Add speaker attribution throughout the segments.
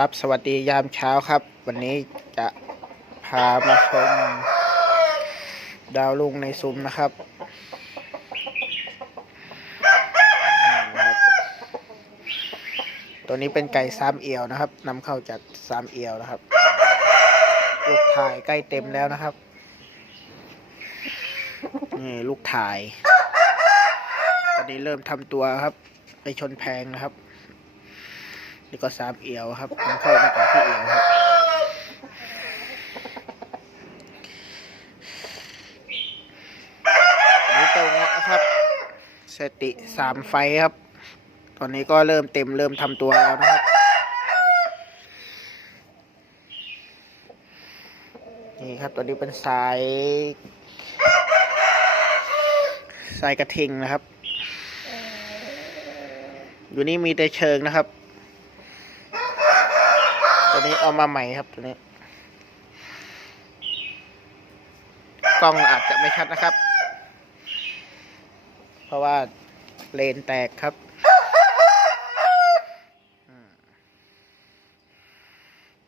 Speaker 1: ครับสวัสดียามเช้าครับ วันนี้จะพามาชม ดาวลุงในซุ้มนะครับ ตัวนี้เป็นไก่ซามเอียวนะครับนำเข้าจากซามเอียวนะครับ ลูกถ่ายใกล้เต็มแล้วนะครับนี่ลูกถ่าย ตอนนี้เริ่มทำตัวครับ ไปชนแพงนะครับ นี่ก็สามเอียวครับนเข้ามาจากที่เอียวครับอันนี้เจ้าเงาะนะครับ สติสามไฟครับ ตอนนี้ก็เริ่มเต็มเริ่มทำตัวแล้วนะครับนี่ครับตัวนี้เป็นสายสายกระทิงนะครับ อยู่นี่มีแต่เชิงนะครับ นี้เอามาใหม่ครับตัวนี้ กล้องอาจจะไม่ชัดนะครับ เพราะว่าเลนแตกครับ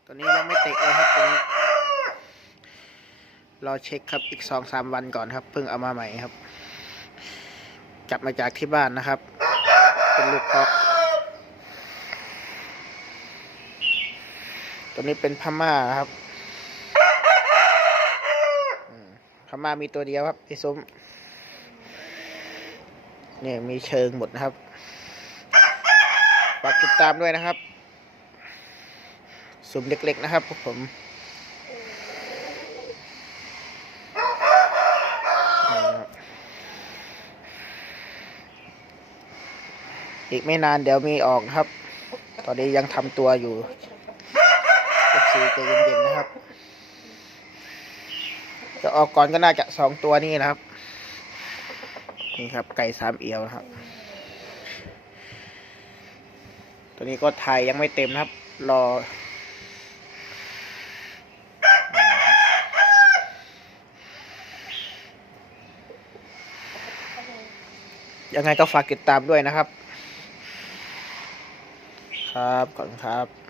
Speaker 1: ตัวนี้ยังไม่เตะเลยครับตัวนี้รอเช็คครับอีกสองสามวันก่อนครับเพิ่งเอามาใหม่ครับ จับมาจากที่บ้านนะครับ เป็นลูกคอก ตัวนี้เป็นพม่าครับพม่ามีตัวเดียวครับพี่ซุ้มเนี่ยมีเชิงหมดนะครับฝากติดตามด้วยนะครับซุ้มเล็ก ๆ นะครับพวกผมอีกไม่นานเดี๋ยวมีออกครับ ตอนนี้ยังทำตัวอยู่ ซีใจเย็นๆนะครับ จะออกก่อนก็น่าจะสองตัวนี้นะครับ นี่ครับไก่สามเอียวนะครับ ตัวนี้ก็ถ่ายยังไม่เต็มนะครับ รอ ยังไงก็ฝากติดตามด้วยนะครับ ครับขอบคุณครับ